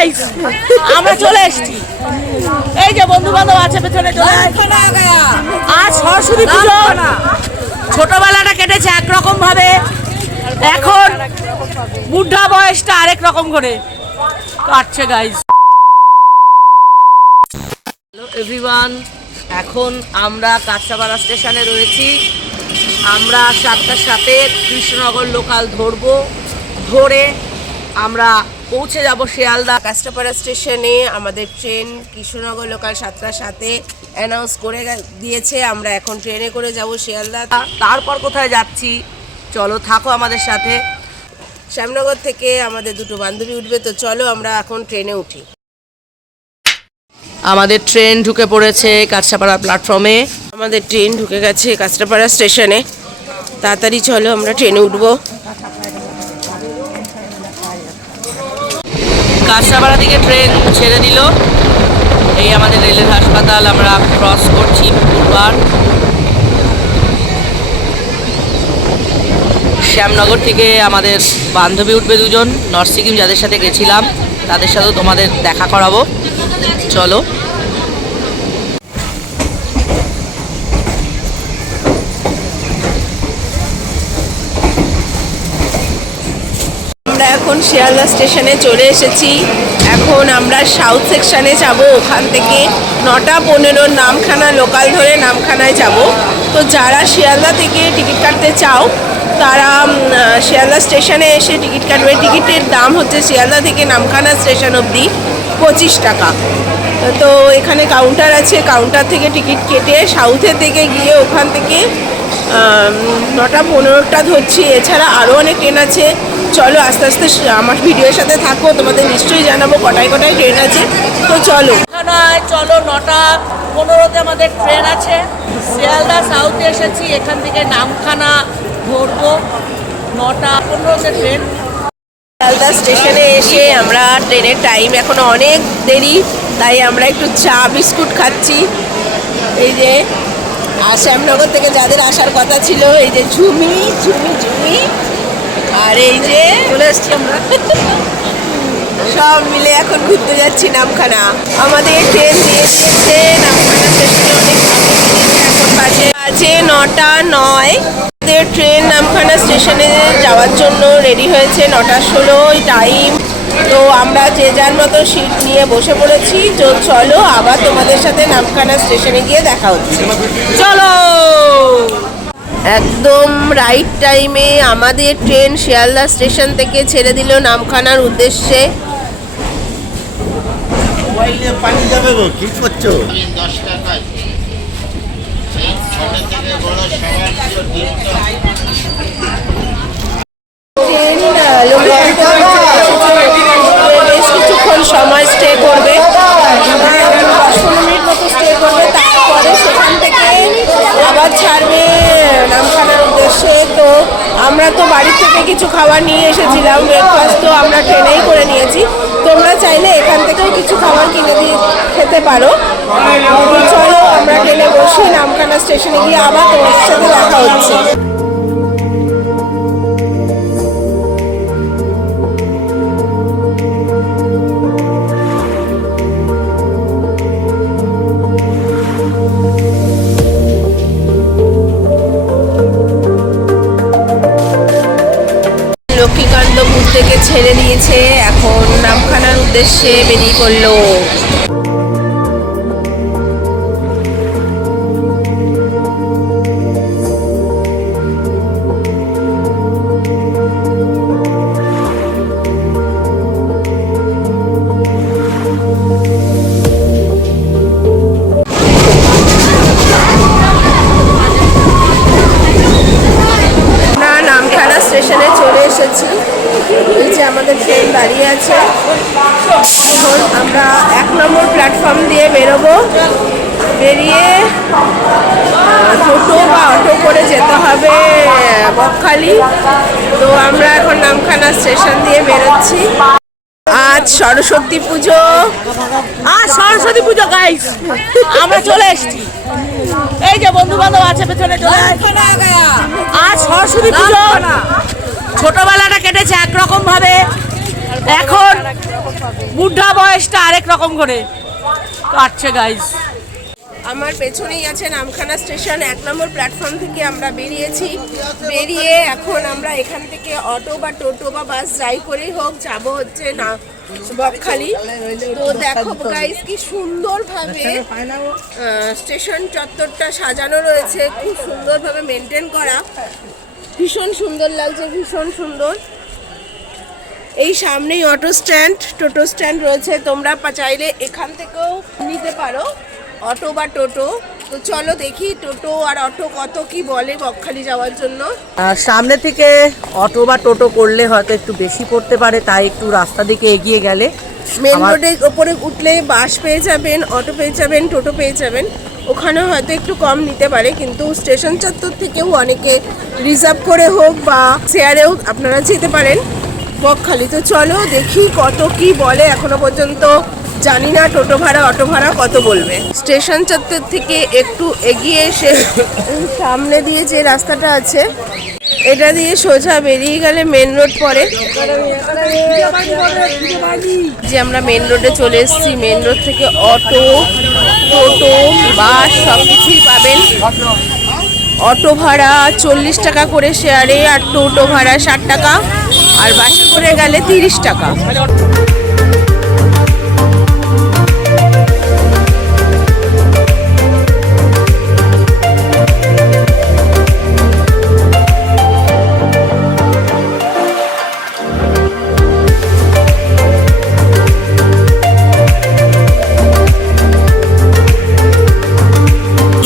Guys, আমরা চলে এসেছি। এই যে বন্ধু বান্ধব আছে পেছনে, চলে আজ সরস্বতী পুজো। ছোটবেলাটা কেটেছে একরকম ভাবে, এখন বুদ্ধা বয়সটা আরেক রকম করে কাটছে গাইস। হ্যালো এভরিওয়ান, এখন আমরা কাঁচরাপাড়া স্টেশনে রয়েছি। আমরা 7টার সাথে কৃষ্ণনগর লোকাল ধরে আমরা পৌঁছে যাব শিয়ালদা। কাঁচরাপাড়া স্টেশনে আমাদের ট্রেন কৃষ্ণনগর লোকাল 7টার সাথে অ্যানাউন্স করে দিয়েছে। আমরা এখন ট্রেনে করে যাব শিয়ালদা। তারপর কোথায় যাচ্ছি চলো থাকো আমাদের সাথে। শ্যামনগর থেকে আমাদের দুটো বান্ধবী উঠবে, তো চলো আমরা এখন ট্রেনে উঠি। আমাদের ট্রেন ঢুকে পড়েছে কাঁচরাপাড়া প্ল্যাটফর্মে। আমাদের ট্রেন ঢুকে গেছে কাঁচরাপাড়া স্টেশনে। তাড়াতাড়ি চলো আমরা ট্রেনে উঠবো। কাঁচরাপাড়া থেকে ট্রেন ছেড়ে দিল। এই আমাদের রেলের হাসপাতাল, আমরা ক্রস করছি বুধবার। শ্যামনগর থেকে আমাদের বান্ধবী উঠবে দুজন, নর্থ সিকিম যাদের সাথে গেছিলাম তাদের সাথেও তোমাদের দেখা করাবো। চলো আমরা এখন শিয়ালদা স্টেশনে চলে এসেছি। এখন আমরা সাউথ সেকশনে যাব। ওখান থেকে 9:15 নামখানা লোকাল ধরে নামখানায় যাব। তো যারা শিয়ালদা থেকে টিকিট কাটতে চাও তারা শিয়ালদা স্টেশনে এসে টিকিট কাটবে। টিকিটের দাম হচ্ছে শিয়ালদা থেকে নামখানা স্টেশন অবধি 25 টাকা। তো এখানে কাউন্টার আছে, কাউন্টার থেকে টিকিট কেটে সাউথের থেকে গিয়ে ওখান থেকে 9:15টা ধরছি। এছাড়া আরও অনেক ট্রেন আছে। চলো আস্তে আস্তে আমার ভিডিওর সাথে থাকো, তোমাদের নিশ্চয়ই জানাবো কটায় ট্রেন আছে। তো চলো 9:15 আমাদের ট্রেন আছে। শিয়ালদা সাউথে এসেছি, এখান থেকে নামখানা ধরবো। 9:15 ট্রেন। শিয়ালদা স্টেশনে এসে আমরা ট্রেনের টাইম এখনো অনেক দেরি, তাই আমরা একটু চা বিস্কুট খাচ্ছি। এই যে শ্যামনগর থেকে যাদের আসার কথা ছিল, এই যে ঝুমি, আর এই যে চলে এসছি আমরা সব মিলে এখন ঘুরতে যাচ্ছি নামখানা। আমাদের ট্রেন দিয়ে দিয়েছে নামখানা স্টেশনে, অনেক এখন বাজে 9:09। আমাদের ট্রেন নামখানা স্টেশনে যাওয়ার জন্য রেডি হয়েছে। 9:16 টাইম। তো আমরা যে যার মতো সিট নিয়ে বসে পড়েছি। তো চলো আবার তোমাদের সাথে নামখানা স্টেশনে গিয়ে দেখা হচ্ছে। চলো একদম রাইট টাইমে আমাদের ট্রেন শিয়ালদা স্টেশন থেকে ছেড়ে দিল নামখানার উদ্দেশ্যে। পানি যাবে গো, কি করছো? কিছুক্ষণ সময় স্টে করবে, 10-15 মিনিট মতো স্টে করবে। তারপরে সেখান থেকে আবার ছাড়বে নামখানার উদ্দেশ্যে। তো আমরা তো বাড়ির থেকে কিছু খাবার নিয়ে এসেছিলাম, ব্রেকফাস্ট তো আমরা ট্রেনেই করে নিয়েছি। তোমরা চাইলে এখান থেকেও কিছু খাবার কিনে দিয়ে খেতে পারো। চলো আমরা ট্রেনে বসে নামখানা স্টেশনে গিয়ে আবার তোমাদের সাথে দেখা হচ্ছে। লক্ষ্মীকান্তপুর থেকে ছেড়ে দিয়েছে, এখন নামখানার উদ্দেশ্যে বেরিয়ে পড়লো। স্টেশনে চলে এসেছি। এই যে আমাদের ট্রেন দাঁড়িয়ে আছে। এখন আমরা 1 নম্বর প্ল্যাটফর্ম দিয়ে বেরোবো। বেরিয়ে টোটো বা অটো করে যেতে হবে বকখালি। তো আমরা এখন নামখানা স্টেশন দিয়ে বেরোচ্ছি। আজ সরস্বতী পুজো। গাইস, আমরা চলে এসেছি। এই যে বন্ধু বান্ধব আছে পেছনে, চলে আজ সরস্বতী পুজো। ছোটবেলাটা কেটেছে একরকম ভাবে, এখন বুদ্ধা বয়সটা আরেক রকম করে কাটছে গাইজ। আমার পেছনেই আছে নামখানা স্টেশন, 1 নম্বর প্ল্যাটফর্ম থেকে আমরা বেরিয়ে এখন আমরা এখান থেকে অটো বা টোটো বা বাস যাই করেই হোক যাব হচ্ছে না বকখালি। তো দেখো গাইস কি সুন্দরভাবে স্টেশন চত্বরটা সাজানো রয়েছে, খুব সুন্দরভাবে মেনটেন করা, ভীষণ সুন্দর লাগছে, ভীষণ সুন্দর। এই সামনেই অটো স্ট্যান্ড, টোটো স্ট্যান্ড রয়েছে, তোমরা চাইলে এখান থেকেও নিতে পারো অটো বা টোটো। তো চলো দেখি টোটো আর অটো কত কি বলে বকখালি যাওয়ার জন্য। সামনে থেকে অটো বা টোটো করলে হয়তো একটু বেশি পড়তে পারে, তাই একটু রাস্তা দিকে এগিয়ে গেলে মেন রোডের ওপরে উঠলে বাস পেয়ে যাবেন, অটো পেয়ে যাবেন, টোটো পেয়ে যাবেন, ওখানে হয়তো একটু কম নিতে পারে, কিন্তু স্টেশন চত্বর থেকেও অনেকে রিজার্ভ করে হোক বা শেয়ারেও আপনারা যেতে পারেন বকখালি। তো চলো দেখি কত কি বলে, এখনো পর্যন্ত জানি না টোটো ভাড়া অটো ভাড়া কত বলবে। স্টেশন চত্বর থেকে একটু এগিয়ে এসে সামনে দিয়ে যে রাস্তাটা আছে এটা দিয়ে সোজা বেরিয়ে গেলে মেন রোড পড়ে। যে আমরা মেন রোডে চলে এসেছি, মেন রোড থেকে অটো, টোটো, বাস সব কিছুই পাবেন। অটো ভাড়া 40 টাকা করে শেয়ারে, আর টোটো ভাড়া 60 টাকা, আর বাসে করে গেলে 30 টাকা।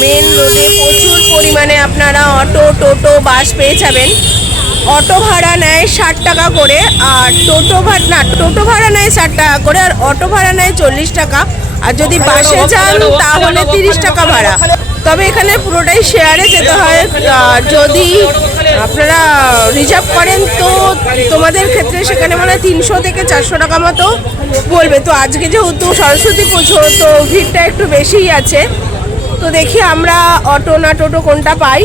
মেন রোডে প্রচুর পরিমাণে আপনারা অটো, টোটো, বাস পেয়ে যাবেন। অটো ভাড়া নেয় 60 টাকা করে, আর টোটো ভাড়া নেয় 60 টাকা করে, আর অটো ভাড়া নেয় 40 টাকা, আর যদি বাসে যান তাহলে 30 টাকা ভাড়া। তবে এখানে পুরোটাই শেয়ারে যেতে হয়, যদি আপনারা রিজার্ভ করেন তো তোমাদের ক্ষেত্রে সেখানে মানে 300 থেকে 400 টাকা মতো বলবে। তো আজকে যেহেতু সরস্বতী পুজো, তো ভিড়টা একটু বেশিই আছে। তো দেখি আমরা অটো না টোটো কোনটা পাই।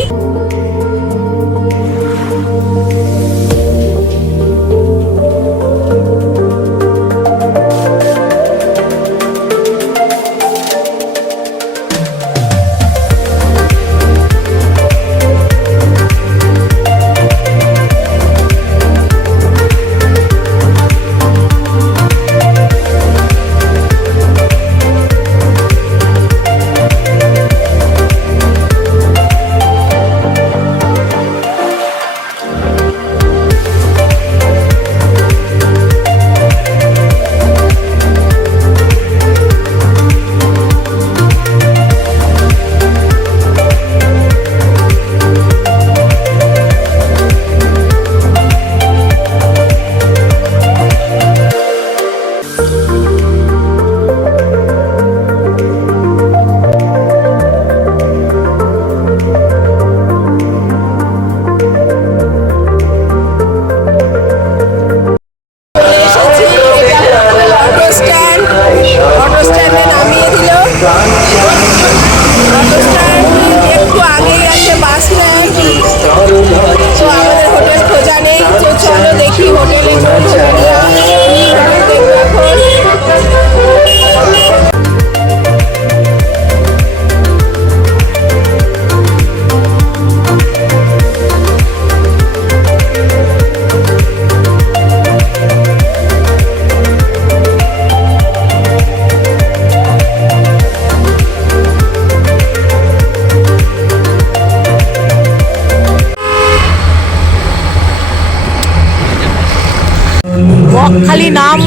বকখালি নাম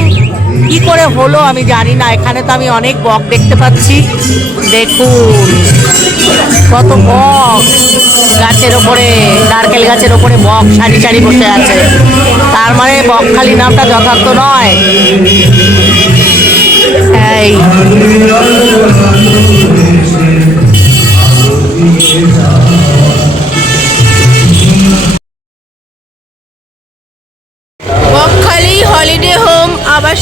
কি করে হলো আমি জানি না। এখানে তো আমি অনেক বক দেখতে পাচ্ছি, দেখুন কত বক গাছের ওপরে, নারকেল গাছের ওপরে বক সারি সারি বসে আছে। তার মানে বকখালি নামটা যথার্থ নয়। এই বকখালি হলিডে হোম আবাস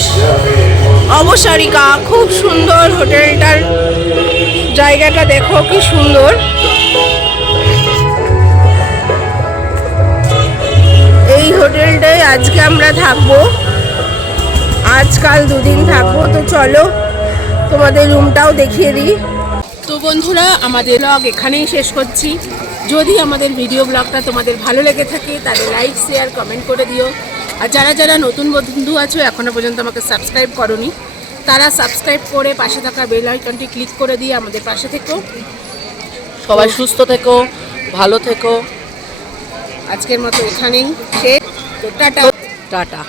অবসরিকা, খুব সুন্দর হোটেলটার জায়গাটা দেখো কি সুন্দর। এই হোটেলটায় আজকে আমরা থাকবো। আজকাল দুদিন থাকবো, তো চলো তোমাদের রুমটাও দেখিয়ে দিই। তো বন্ধুরা, আমাদের ব্লগ এখানেই শেষ করছি। যদি আমাদের ভিডিও ব্লগটা তোমাদের ভালো লেগে থাকে তাহলে লাইক, শেয়ার, কমেন্ট করে দিও। আর যারা যারা নতুন বন্ধু আছো এখনও পর্যন্ত আমাকে সাবস্ক্রাইব করোনি, তারা সাবস্ক্রাইব করে পাশে থাকা বেল আইকনটি ক্লিক করে দিয়ে আমাদের পাশে থেকো। সবাই সুস্থ থেকো, ভালো থেকো। আজকের মতো এখানেই শেষ। তো টাটা। টাটা।